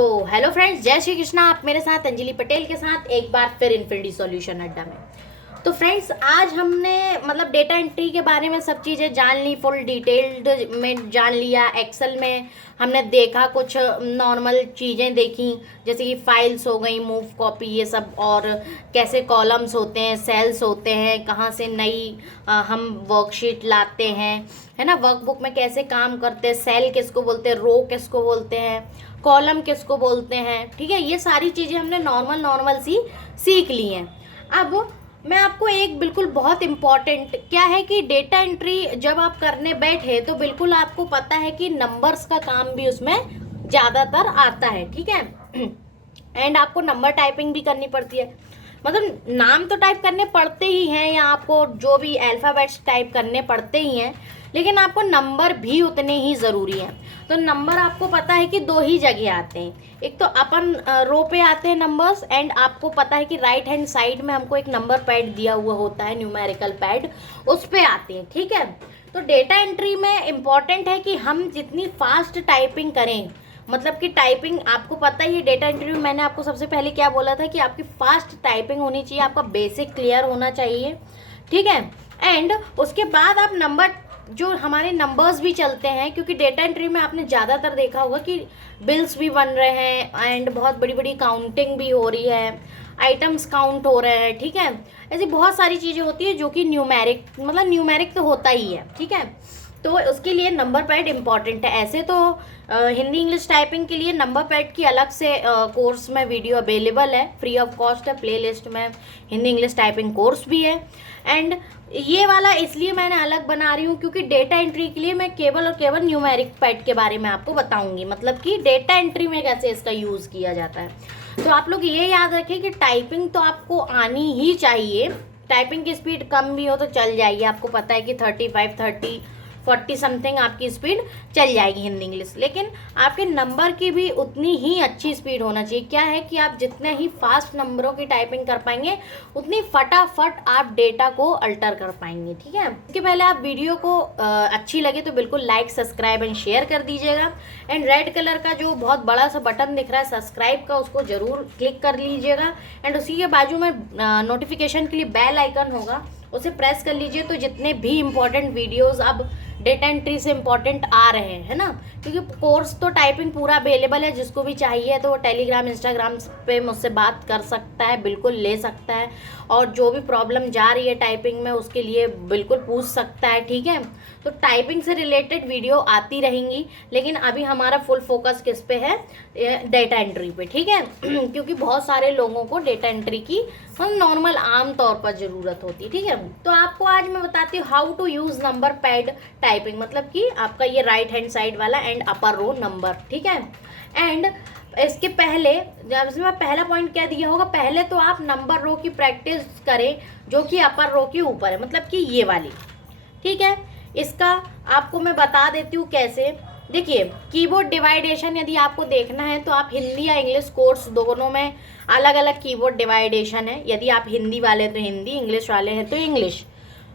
तो hello friends, जय श्री कृष्णा। आप मेरे साथ अंजलि पटेल के साथ एक बार फिर इन्फिनिटी सॉल्यूशन अड्डा में। तो फ्रेंड्स, आज हमने डेटा एंट्री के बारे में सब चीज़ें जान ली, फुल डिटेल्ड में जान लिया। एक्सेल में हमने देखा, कुछ नॉर्मल चीज़ें देखी, जैसे कि फाइल्स हो गई, मूव, कॉपी, ये सब, और कैसे कॉलम्स होते हैं, सेल्स होते हैं, कहाँ से नई हम वर्कशीट लाते हैं, है ना, वर्कबुक में कैसे काम करते हैं, सेल किसको बोलते हैं, रो किसको बोलते हैं, कॉलम किसको बोलते हैं। ठीक है, ये सारी चीज़ें हमने नॉर्मल सी सीख ली हैं। अब मैं आपको एक बिल्कुल बहुत इम्पॉर्टेंट क्या है कि डेटा एंट्री जब आप करने बैठे तो बिल्कुल आपको पता है कि नंबर्स का काम भी उसमें ज़्यादातर आता है। ठीक है, एंड आपको नंबर टाइपिंग भी करनी पड़ती है। नाम तो टाइप करने पड़ते ही हैं, या आपको जो भी अल्फ़ाबेट्स टाइप करने पड़ते ही हैं, लेकिन आपको नंबर भी उतने ही ज़रूरी हैं। तो नंबर आपको पता है कि दो ही जगह आते हैं, एक तो अपन रो पे आते हैं नंबर्स, एंड आपको पता है कि राइट हैंड साइड में हमको एक नंबर पैड दिया हुआ होता है, न्यूमेरिकल पैड, उस पे आते हैं। ठीक है, तो डेटा एंट्री में इम्पॉर्टेंट है कि हम जितनी फास्ट टाइपिंग करें, कि टाइपिंग, आपको पता ही है डेटा एंट्री में मैंने आपको सबसे पहले क्या बोला था कि आपकी फास्ट टाइपिंग होनी चाहिए, आपका बेसिक क्लियर होना चाहिए। ठीक है, एंड उसके बाद आप नंबर, जो हमारे नंबर्स भी चलते हैं, क्योंकि डेटा एंट्री में आपने ज़्यादातर देखा होगा कि बिल्स भी बन रहे हैं एंड बहुत बड़ी बड़ी काउंटिंग भी हो रही है, आइटम्स काउंट हो रहे हैं। ठीक है, ऐसी बहुत सारी चीज़ें होती है जो कि न्यूमेरिक तो होता ही है। ठीक है, तो उसके लिए नंबर पैड इम्पॉर्टेंट है। ऐसे तो हिंदी इंग्लिश टाइपिंग के लिए नंबर पैड की अलग से कोर्स में वीडियो अवेलेबल है, फ्री ऑफ कॉस्ट है, प्लेलिस्ट में हिंदी इंग्लिश टाइपिंग कोर्स भी है। एंड ये वाला इसलिए मैंने अलग बना रही हूँ क्योंकि डेटा एंट्री के लिए मैं केवल और केवल न्यूमेरिक पैड के बारे में आपको बताऊंगी, कि डेटा एंट्री में कैसे इसका यूज़ किया जाता है। तो आप लोग ये याद रखें कि टाइपिंग तो आपको आनी ही चाहिए। टाइपिंग की स्पीड कम भी हो तो चल जाएगी, आपको पता है कि 35, 30, 40 समथिंग आपकी स्पीड चल जाएगी हिंदी इंग्लिश, लेकिन आपके नंबर की भी उतनी ही अच्छी स्पीड होना चाहिए। क्या है कि आप जितने ही फास्ट नंबरों की टाइपिंग कर पाएंगे, उतनी फटाफट आप डेटा को अल्टर कर पाएंगे। ठीक है, इसके पहले आप वीडियो को अच्छी लगे तो बिल्कुल लाइक, सब्सक्राइब एंड शेयर कर दीजिएगा। एंड रेड कलर का जो बहुत बड़ा सा बटन दिख रहा है सब्सक्राइब का, उसको जरूर क्लिक कर लीजिएगा। एंड उसी के बाजू में नोटिफिकेशन के लिए बेल आइकन होगा, उसे प्रेस कर लीजिए, तो जितने भी इम्पोर्टेंट वीडियोस अब डेटा एंट्री से इम्पोर्टेंट आ रहे हैं, है ना, क्योंकि कोर्स तो टाइपिंग पूरा अवेलेबल है, जिसको भी चाहिए तो वो टेलीग्राम, इंस्टाग्राम पे मुझसे बात कर सकता है, बिल्कुल ले सकता है, और जो भी प्रॉब्लम जा रही है टाइपिंग में उसके लिए बिल्कुल पूछ सकता है। ठीक है, तो टाइपिंग से रिलेटेड वीडियो आती रहेंगी, लेकिन अभी हमारा फुल फोकस किस पे है, डेटा एंट्री पे। ठीक है क्योंकि बहुत सारे लोगों को डेटा एंट्री की नॉर्मल आम तौर पर ज़रूरत होती है। ठीक है, तो आपको आज मैं बताती हूँ how to use number pad typing, कि आपका ये राइट हैंड साइड वाला एंड अपर रो नंबर। ठीक है, एंड इसके पहले जब इसमें पहला पॉइंट क्या दिया होगा, पहले तो आप नंबर रो की प्रैक्टिस करें जो कि अपर रो के ऊपर है, कि ये वाली। ठीक है, इसका आपको मैं बता देती हूँ कैसे। देखिए, कीबोर्ड डिवाइडेशन यदि आपको देखना है तो आप हिंदी या इंग्लिश कोर्स दोनों में अलग अलग कीबोर्ड डिवाइडेशन है। यदि आप हिंदी वाले तो हिंदी, इंग्लिश वाले हैं तो इंग्लिश,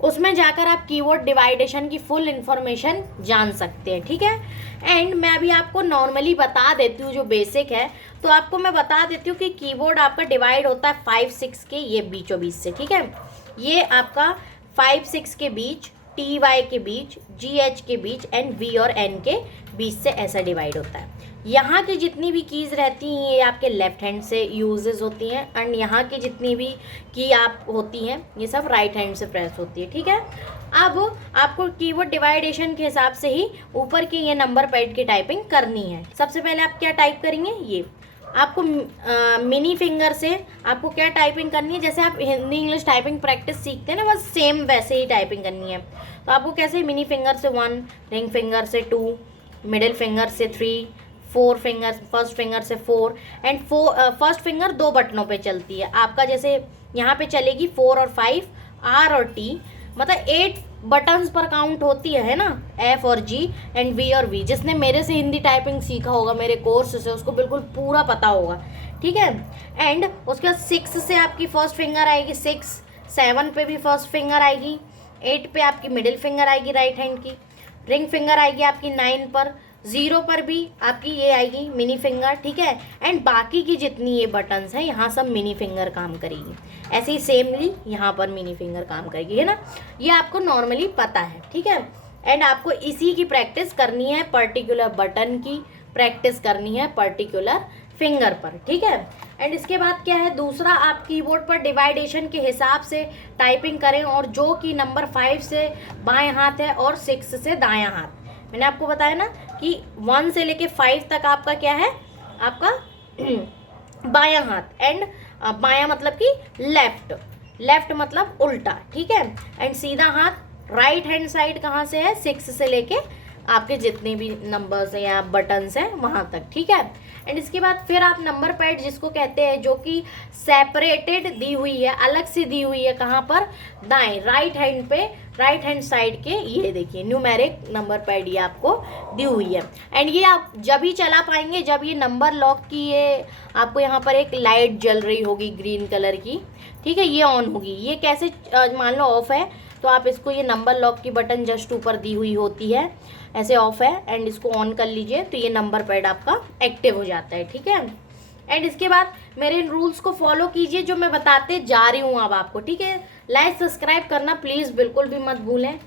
उसमें जाकर आप कीबोर्ड डिवाइडेशन की फुल इन्फॉर्मेशन जान सकते हैं। ठीक है, एंड मैं अभी आपको नॉर्मली बता देती हूँ जो बेसिक है। तो आपको मैं बता देती हूँ कि कीबोर्ड आपका डिवाइड होता है 5, 6 के ये बीचों बीच से। ठीक है, ये आपका 5, 6 के बीच, TY के बीच, GH के बीच एंड V और N के बीच से ऐसा डिवाइड होता है। यहाँ की जितनी भी कीज़ रहती हैं ये आपके लेफ्ट हैंड से यूजेस होती हैं, एंड यहाँ की जितनी भी की आप होती हैं ये सब राइट हैंड से प्रेस होती है। ठीक है, अब आपको कीबोर्ड डिवाइडेशन के हिसाब से ही ऊपर की ये नंबर पैड की टाइपिंग करनी है। सबसे पहले आप क्या टाइप करेंगे, ये आपको मिनी फिंगर से आपको क्या टाइपिंग करनी है, जैसे आप हिंदी इंग्लिश टाइपिंग प्रैक्टिस सीखते हैं ना, बस सेम वैसे ही टाइपिंग करनी है। तो आपको कैसे, मिनी फिंगर से 1, रिंग फिंगर से 2, मिडिल फिंगर से 3, फर्स्ट फिंगर से 4, एंड फर्स्ट फिंगर 2 बटनों पे चलती है आपका, जैसे यहाँ पे चलेगी 4 और 5, R और T, 8 बटन्स पर काउंट होती है ना, F और G एंड V और V। जिसने मेरे से हिंदी टाइपिंग सीखा होगा मेरे कोर्स से, उसको बिल्कुल पूरा पता होगा। ठीक है, एंड उसके बाद 6 से आपकी फर्स्ट फिंगर आएगी, 6, 7 पे भी फर्स्ट फिंगर आएगी, 8 पे आपकी मिडिल फिंगर आएगी राइट हैंड की, रिंग फिंगर आएगी आपकी 9 पर, जीरो पर भी आपकी ये आएगी मिनी फिंगर, ठीक है। एंड बाकी की जितनी ये बटन्स हैं यहाँ सब मिनी फिंगर काम करेगी। ऐसे ही सेमली यहाँ पर मिनी फिंगर काम करेगी, है ना। ये आपको नॉर्मली पता है, ठीक है। एंड आपको इसी की प्रैक्टिस करनी है, पर्टिकुलर बटन की प्रैक्टिस करनी है पर्टिकुलर फिंगर पर, ठीक है। एंड इसके बाद क्या है, दूसरा आप कीबोर्ड पर डिवाइडेशन के हिसाब से टाइपिंग करें, और जो कि नंबर 5 से बाएं हाथ है और 6 से दायां हाथ। मैंने आपको बताया ना कि 1 से लेके 5 तक आपका क्या है, आपका बायां हाथ। एंड बायां मतलब कि लेफ्ट, लेफ्ट मतलब उल्टा, ठीक है। एंड सीधा हाथ राइट हैंड साइड कहाँ से है, 6 से लेके आपके जितने भी नंबर्स हैं या बटन्स हैं वहाँ तक, ठीक है। एंड इसके बाद फिर आप नंबर पैड जिसको कहते हैं, जो कि सेपरेटेड दी हुई है, अलग से दी हुई है, कहाँ पर, दाएं राइट हैंड पे, राइट हैंड साइड के, ये देखिए न्यूमेरिक नंबर पैड ये आपको दी हुई है। एंड ये आप जब ही चला पाएंगे जब ये नंबर लॉक की ये आपको यहाँ पर एक लाइट जल रही होगी ग्रीन कलर की, ठीक है, ये ऑन होगी। ये कैसे, मान लो ऑफ है तो आप इसको, ये नंबर लॉक की बटन जस्ट ऊपर दी हुई होती है, ऐसे ऑफ है, एंड इसको ऑन कर लीजिए तो ये नंबर पैड आपका एक्टिव हो जाता है, ठीक है। एंड इसके बाद मेरे इन रूल्स को फॉलो कीजिए जो मैं बताते जा रही हूँ अब आपको, ठीक है। लाइक सब्सक्राइब करना प्लीज़ बिल्कुल भी मत भूलें।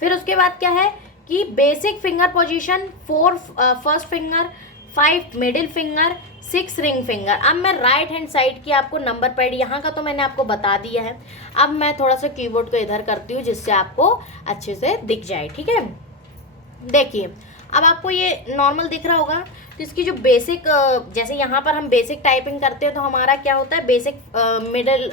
फिर उसके बाद क्या है कि basic finger position, 4 first finger, 5 middle finger, 6 ring finger. अब मैं राइट हैंड साइड की आपको नंबर पैड यहाँ का तो मैंने आपको बता दिया है। अब मैं थोड़ा सा कीबोर्ड को इधर करती हूँ जिससे आपको अच्छे से दिख जाए, ठीक है। देखिए अब आपको ये नॉर्मल दिख रहा होगा, तो इसकी जो बेसिक, जैसे यहाँ पर हम बेसिक टाइपिंग करते हैं तो हमारा क्या होता है, बेसिक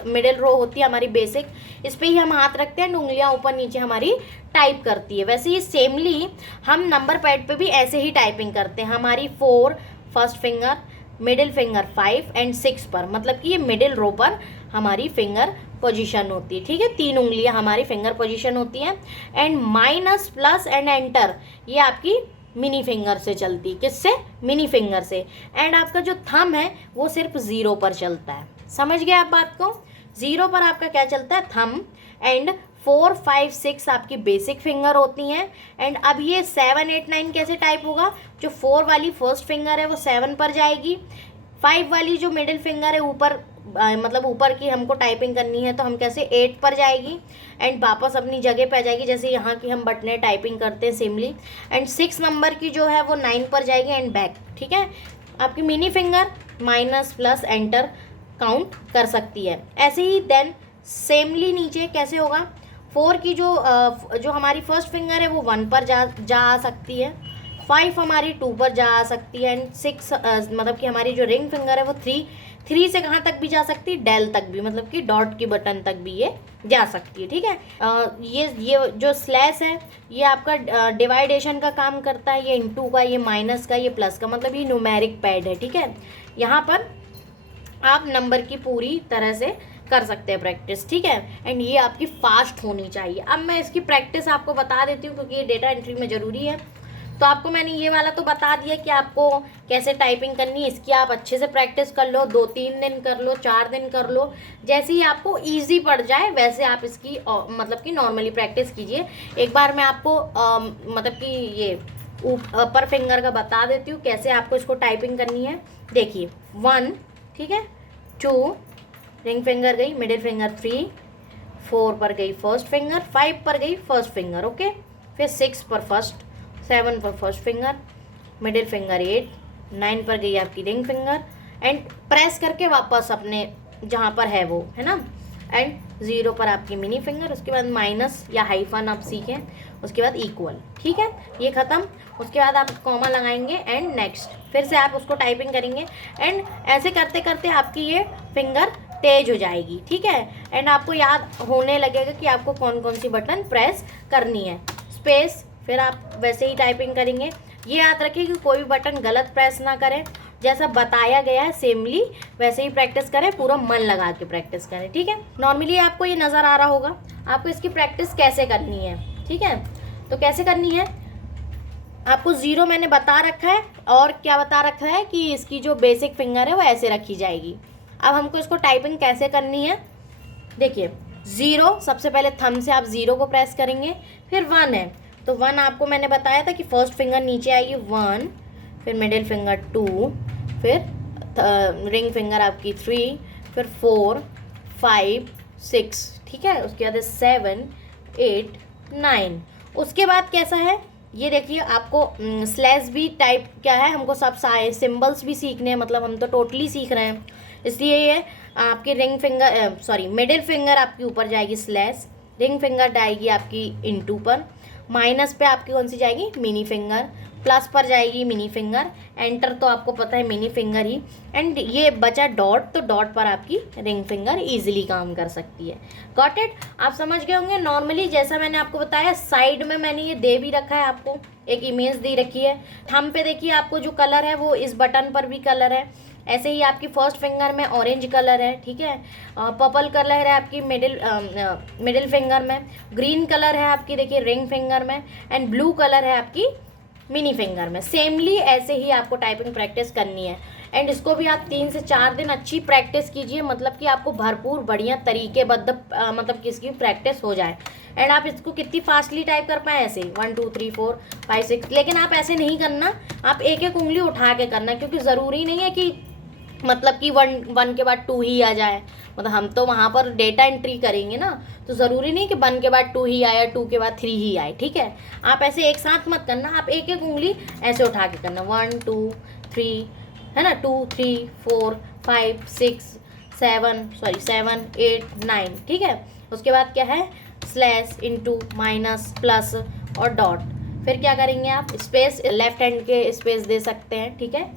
मिडिल रो होती है हमारी बेसिक, इस पर ही हम हाथ रखते हैं, उंगलियाँ ऊपर नीचे हमारी टाइप करती है। वैसे ही सेमली हम नंबर पैड पे भी ऐसे ही टाइपिंग करते हैं। हमारी 4 first finger, middle finger 5 and 6 पर, मतलब कि ये मिडिल रो पर हमारी फिंगर पोजीशन होती है, ठीक है। 3 उंगलियां हमारी फिंगर पोजीशन होती हैं। And minus, plus and enter ये आपकी मिनी फिंगर से चलती, किससे, मिनी फिंगर से। एंड आपका जो थंब है वो सिर्फ 0 पर चलता है, समझ गए आप बात को। 0 पर आपका क्या चलता है, थंब। एंड 4, 5, 6 आपकी बेसिक फिंगर होती हैं। एंड अब ये 7, 8, 9 कैसे टाइप होगा, जो 4 वाली फर्स्ट फिंगर है वो 7 पर जाएगी, 5 वाली जो मिडिल फिंगर है ऊपर, मतलब ऊपर की हमको टाइपिंग करनी है तो हम कैसे 8 पर जाएगी, एंड वापस अपनी जगह पे आ जाएगी, जैसे यहाँ की हम बटने टाइपिंग करते हैं सिमली। एंड 6 नंबर की जो है वो 9 पर जाएगी एंड बैक, ठीक है। आपकी mini finger minus, plus, enter count कर सकती है। ऐसे ही देन सेमली नीचे कैसे होगा, 4 की जो हमारी फर्स्ट फिंगर है वो 1 पर जा सकती है, 5 हमारी 2 पर जा सकती है, एंड 6 मतलब कि हमारी जो रिंग फिंगर है वो 3 से कहाँ तक भी जा सकती है, डेल तक भी, मतलब कि डॉट की बटन तक भी ये जा सकती है, ठीक है। ये जो स्लैश है ये आपका डिवाइडेशन का काम करता है, ये इनटू का, ये माइनस का, ये प्लस का, मतलब ये न्यूमेरिक पैड है, ठीक है। यहाँ पर आप नंबर की पूरी तरह से कर सकते हैं प्रैक्टिस, ठीक है। एंड ये आपकी फास्ट होनी चाहिए। अब मैं इसकी प्रैक्टिस आपको बता देती हूँ क्योंकि ये डेटा एंट्री में ज़रूरी है। तो आपको मैंने ये वाला तो बता दिया कि आपको कैसे टाइपिंग करनी है, इसकी आप अच्छे से प्रैक्टिस कर लो, 2-3 दिन कर लो, 4 दिन कर लो, जैसे ही आपको इजी पड़ जाए वैसे आप इसकी मतलब कि नॉर्मली प्रैक्टिस कीजिए। एक बार मैं आपको मतलब कि ये अपर फिंगर का बता देती हूँ कैसे आपको इसको टाइपिंग करनी है। देखिए 1, ठीक है, 2 रिंग फिंगर गई, मिडिल फिंगर 3, 4 पर गई फर्स्ट फिंगर, 5 पर गई फर्स्ट फिंगर, ओके। फिर 6 पर फर्स्ट, 7 पर फर्स्ट फिंगर, मिडिल फिंगर 8, 9 पर गई आपकी रिंग फिंगर, एंड प्रेस करके वापस अपने जहाँ पर है वो, है ना। एंड 0 पर आपकी मिनी फिंगर, उसके बाद माइनस या हाइफन आप सीखें, उसके बाद इक्वल, ठीक है, ये ख़त्म। उसके बाद आप कॉमा लगाएंगे एंड नेक्स्ट, फिर से आप उसको टाइपिंग करेंगे। एंड ऐसे करते करते आपकी ये फिंगर तेज हो जाएगी, ठीक है। एंड आपको याद होने लगेगा कि आपको कौन कौन सी बटन प्रेस करनी है। स्पेस, फिर आप वैसे ही टाइपिंग करेंगे। ये याद रखिए कि कोई भी बटन गलत प्रेस ना करें, जैसा बताया गया है सेमली वैसे ही प्रैक्टिस करें, पूरा मन लगा के प्रैक्टिस करें, ठीक है। नॉर्मली आपको ये नज़र आ रहा होगा आपको इसकी प्रैक्टिस कैसे करनी है, ठीक है। तो कैसे करनी है, आपको 0 मैंने बता रखा है, और क्या बता रखा है कि इसकी जो बेसिक फिंगर है वो ऐसे रखी जाएगी। अब हमको इसको टाइपिंग कैसे करनी है, देखिए 0 सबसे पहले थंब से आप 0 को प्रेस करेंगे, फिर 1 है तो 1 आपको मैंने बताया था कि फर्स्ट फिंगर नीचे आएगी 1, फिर मिडिल फिंगर 2, फिर रिंग फिंगर आपकी 3, फिर 4, 5, 6, ठीक है। उसके बाद 7, 8, 9। उसके बाद कैसा है ये देखिए, आपको स्लैश भी टाइप क्या है, हमको सब सारे सिंबल्स भी सीखने हैं, मतलब हम तो टोटली सीख रहे हैं, इसलिए ये आपकी ring finger sorry middle finger आपकी ऊपर जाएगी स्लैश, रिंग फिंगर जाएगी आपकी इनटू पर, माइनस पे आपकी कौन सी जाएगी मिनी फिंगर, प्लस पर जाएगी मिनी फिंगर, एंटर तो आपको पता है मिनी फिंगर ही, एंड ये बचा डॉट, तो डॉट पर आपकी रिंग फिंगर इजीली काम कर सकती है। Got it? आप समझ गए होंगे। नॉर्मली जैसा मैंने आपको बताया साइड में मैंने ये दे भी रखा है, आपको एक इमेज दे रखी है। थंब पे देखिए आपको जो कलर है वो इस बटन पर भी कलर है, ऐसे ही आपकी फर्स्ट फिंगर में ऑरेंज कलर है, ठीक है। पर्पल कलर है आपकी मिडिल फिंगर में, ग्रीन कलर है आपकी देखिए रिंग फिंगर में, एंड ब्लू कलर है आपकी मिनी फिंगर में। सेमली ऐसे ही आपको टाइपिंग प्रैक्टिस करनी है, एंड इसको भी आप 3 से 4 दिन अच्छी प्रैक्टिस कीजिए, मतलब कि आपको भरपूर बढ़िया तरीकेबद्ध मतलब किसकी प्रैक्टिस हो जाए, एंड आप इसको कितनी फास्टली टाइप कर पाए ऐसे 1 2 3 4 5 6। लेकिन आप ऐसे नहीं करना, आप एक एक उंगली उठा के करना, क्योंकि ज़रूरी नहीं है कि मतलब कि 1 के बाद 2 ही आ जाए, मतलब हम तो वहाँ पर डेटा एंट्री करेंगे ना, तो ज़रूरी नहीं कि 1 के बाद 2 ही आया, 2 के बाद 3 ही आए, ठीक है। आप ऐसे एक साथ मत करना, आप एक एक उंगली ऐसे उठा के करना, 1 2 3 है ना, 2 3 4 5 6 7 8 9, ठीक है। उसके बाद क्या है स्लैश इनटू माइनस प्लस और डॉट, फिर क्या करेंगे आप स्पेस, लेफ्ट हैंड के स्पेस दे सकते हैं, ठीक है।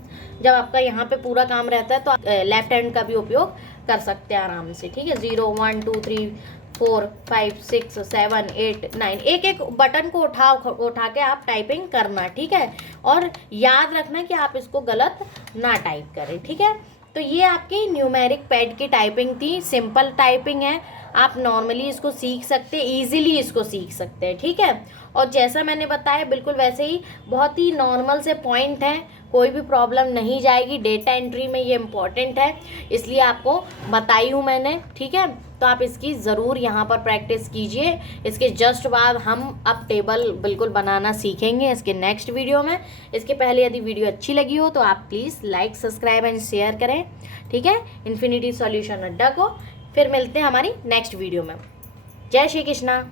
जब आपका यहाँ पे पूरा काम रहता है तो आप लेफ्ट हैंड का भी उपयोग कर सकते हैं आराम से, ठीक है। 0 1 2 3 4 5 6 7 8 9, एक एक बटन को उठा के आप टाइपिंग करना, ठीक है। और याद रखना कि आप इसको गलत ना टाइप करें, ठीक है। तो ये आपकी न्यूमेरिक पैड की टाइपिंग थी, सिंपल टाइपिंग है, आप नॉर्मली इसको सीख सकते हैं, ईजिली इसको सीख सकते हैं, ठीक है। और जैसा मैंने बताया बिल्कुल वैसे ही बहुत ही नॉर्मल से पॉइंट हैं, कोई भी प्रॉब्लम नहीं जाएगी। डेटा एंट्री में ये इम्पॉर्टेंट है, इसलिए आपको बताई हूँ मैंने, ठीक है। तो आप इसकी ज़रूर यहाँ पर प्रैक्टिस कीजिए। इसके जस्ट बाद हम अब टेबल बिल्कुल बनाना सीखेंगे इसके नेक्स्ट वीडियो में। इसके पहले यदि वीडियो अच्छी लगी हो तो आप please like subscribe and share करें, ठीक है, इन्फिनिटी सॉल्यूशन अड्डा को। फिर मिलते हैं हमारी नेक्स्ट वीडियो में। जय श्री कृष्णा।